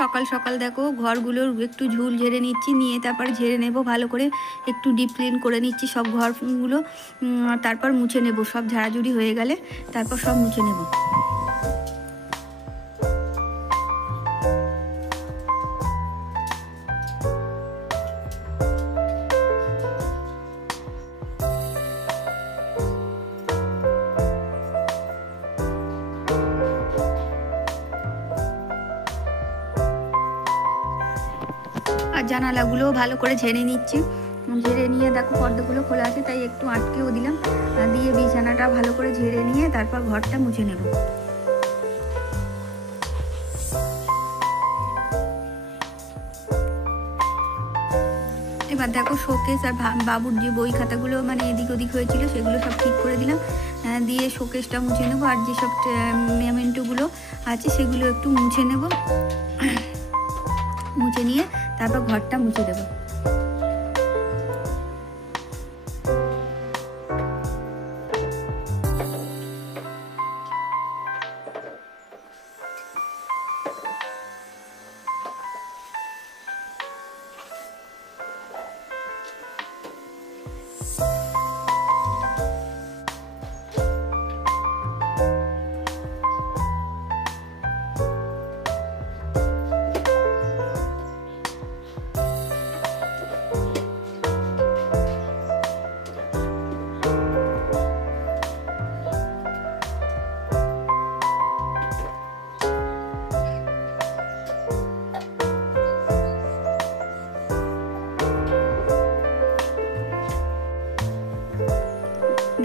সকাল সকাল দেখো ঘরগুলোর একটু ঝুল ঝেড়ে নিচ্ছি, নিয়ে তারপর ঝেড়ে নেব ভালো করে, একটু ডিপ ক্লিন করে নিচ্ছি সব ঘরগুলো, তারপর মুছে নেব। সব ঝাড়াঝুড়ি হয়ে গেলে তারপর সব মুছে নেব। আর জানালাগুলোও ভালো করে ঝেড়ে নিচ্ছি। ঝেড়ে নিয়ে দেখো পর্দাগুলো খোলা আছে, তাই একটু আটকেও দিলাম, দিয়ে বিছানাটা ভালো করে ঝেড়ে নিয়ে তারপর ঘরটা মুছে নেব। এবার দেখো শোকেস আর বাবুর যে বই খাতাগুলো মানে এদিক ওদিক হয়েছিল সেগুলো সব ঠিক করে দিলাম, দিয়ে শোকেসটা মুছে নেবো। আর যেসব মেমেন্টোগুলো আছে সেগুলো একটু মুছে নেব, মুছে নিয়ে তারপর ঘরটা মুছে দেবো।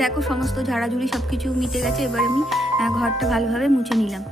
দেখো সমস্ত ঝাড়াঝুড়ি সব কিছু মিটে গেছে। এবার আমি ঘরটা ভালোভাবে মুছে নিলাম।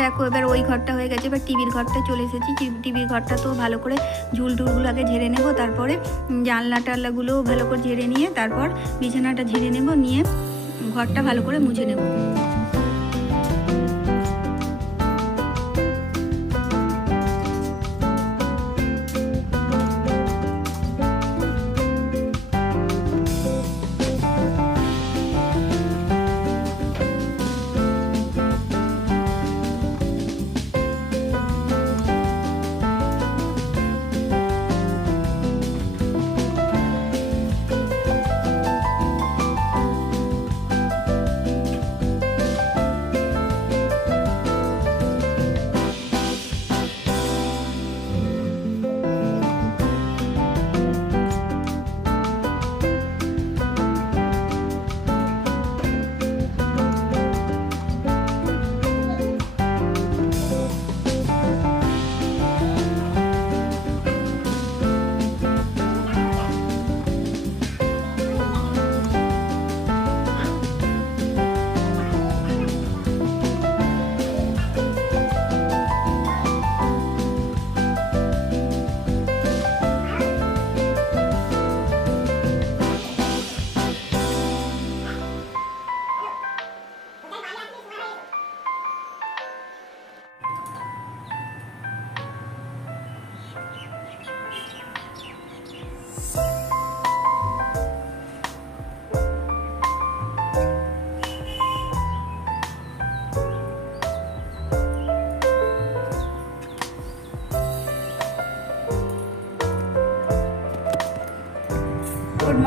দেখো এবার ওই ঘরটা হয়ে গেছে, এবার টিভির ঘরটা চলে এসেছি। টিভির ঘরটা তো ভালো করে ঝুল টুলগুলো আগে ঝেড়ে নেব, তারপরে জানলা টাল্লাগুলোও ভালো করে ঝেড়ে নিয়ে তারপর বিছানাটা ঝেড়ে নেব, নিয়ে ঘরটা ভালো করে মুছে নেব।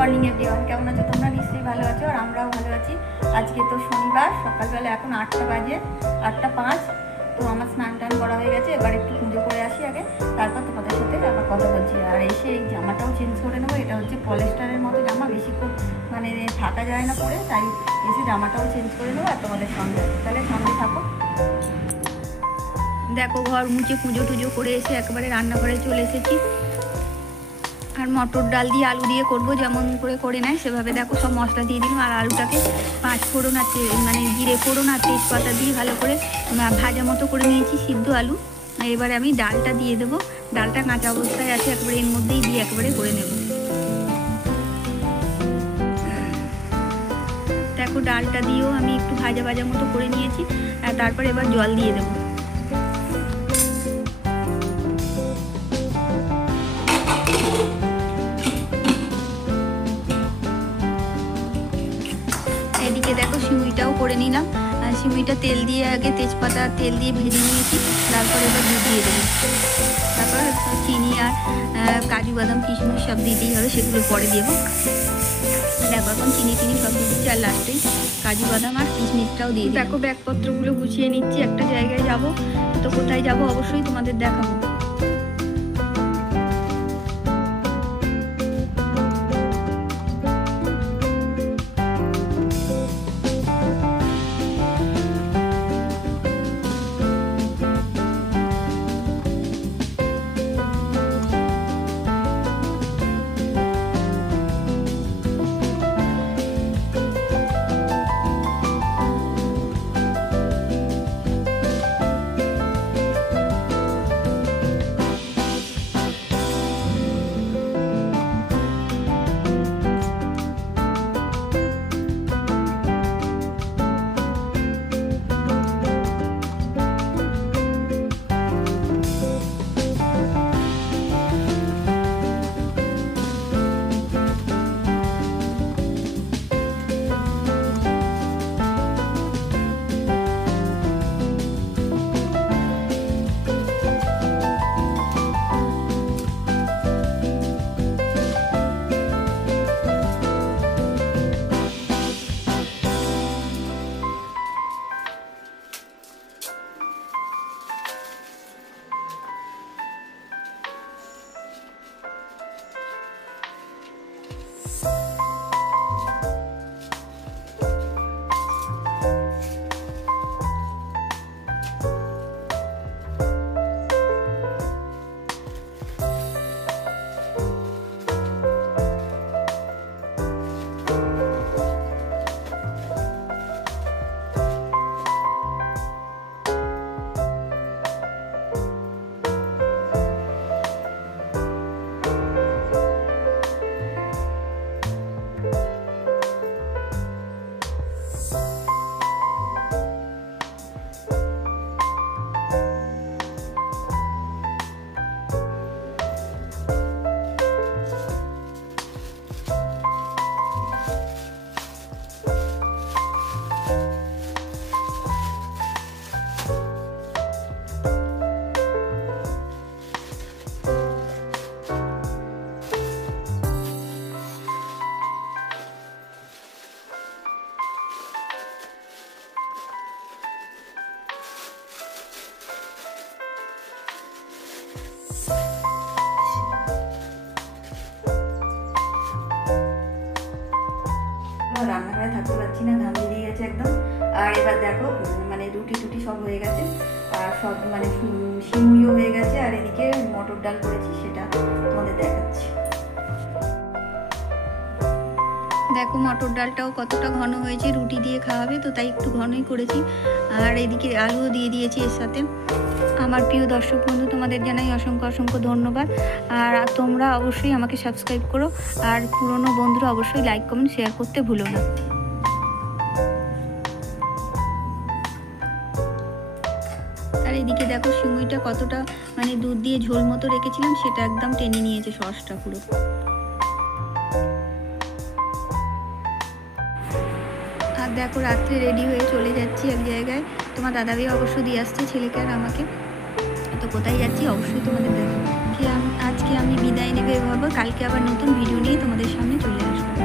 মর্নিং এভরিওয়ান, কেমন আছো তোমরা? নিশ্চয়ই ভালো আছো, আর আমরাও ভালো আছি। আজকে তো শনিবার, সকালবেলা এখন 8টা বাজে, 8টা 5। তো আমার স্নান টান করা হয়ে গেছে, এবার একটু পুজো করে আসি আগে, তারপর তোমাদের সাথে আবার কথা বলছি। আর এসে এই জামাটাও চেঞ্জ করে নেবো, এটা হচ্ছে পলিস্টারের মতো জামা, বেশিক্ষণ মানে থাকা যায় না পরে, তাই এসে জামাটাও চেঞ্জ করে নেবো আর তোমাদের সঙ্গে। তাহলে সঙ্গে থাকো। দেখো, ঘর মুছে পুজো টুজো করে এসে একেবারে রান্নাঘরে চলে এসেছি। আর মটর ডাল দিয়ে আলু দিয়ে করবো, যেমন করে নেয় সেভাবে। দেখো, সব মশলা দিয়ে দিলাম, আর আলুটাকে 5 ফোড়ন আর মানে জিরে ফোড়ন আর তেজপাতা দিয়ে ভালো করে ভাজা মতো করে নিয়েছি, সিদ্ধ আলু। এবারে আমি ডালটা দিয়ে দেবো, ডালটা কাঁচা অবস্থায় আছে, একেবারে এর মধ্যেই দিয়ে একেবারে করে নেব। দেখো, ডালটা দিয়েও আমি একটু ভাজা ভাজা মতো করে নিয়েছি, আর তারপর এবার জল দিয়ে দেবো। এদিকে দেখো, সিমুইটাও করে নিলাম। সিমুইটা তেল দিয়ে আগে তেজপাতা তেল দিয়ে ভেজে নিয়েছি, তারপর এবার দুধ দিয়ে দেবো। তারপর চিনি আর কাজু বাদাম কিশমিশ সব দিতেই হবে, সেগুলো পরে দেবো। দেখো, এখন চিনি সব দিয়ে দিচ্ছি, আর লাস্টেই কাজু বাদাম আর কিশমিশটাও দিয়ে দিই। দেখো, ব্যাগপত্রগুলো গুছিয়ে নিচ্ছি, একটা জায়গায় যাব, তো কোথায় যাব অবশ্যই তোমাদের দেখাবো। রান্নাঘরে থাকতে পারছি না, ঘাম বেরিয়ে গেছে একদম। আর এবার দেখো, মানে রুটি টুটি সব হয়ে গেছে, আর সব মানে সিমুইও হয়ে গেছে, আর এদিকে মটর ডাল করেছি, সেটা তোমাদের দেখাচ্ছি। দেখো, মটর ডালটাও কতটা ঘন হয়েছে, রুটি দিয়ে খাওয়াবে তো, তাই একটু ঘনই করেছি। আর এদিকে আলুও দিয়ে দিয়েছি এর সাথে। আমার প্রিয় দর্শক বন্ধু, তোমাদের জানাই অসংখ্য ধন্যবাদ। আর তোমরা অবশ্যই আমাকে সাবস্ক্রাইব করো, আর পুরনো বন্ধুরা অবশ্যই লাইক কমেন্ট শেয়ার করতে ভুলো না। আর এদিকে দেখো, সিমুইটা কতটা মানে দুধ দিয়ে ঝোল মতো রেখেছিলাম, সেটা একদম টেনে নিয়েছে সসটা পুরো। আর দেখো, রাত্রে রেডি হয়ে চলে যাচ্ছি এক জায়গায়, তোমার দাদাভাই অবশ্য দিয়ে আসছে ছেলেকে আর আমাকে। তো কোথায় যাচ্ছি অবশ্যই তোমাদের দেখো। আজকে আমি বিদায় নেবে ভাবো, কালকে আবার নতুন ভিডিও নিয়ে তোমাদের সামনে চলে আসবো।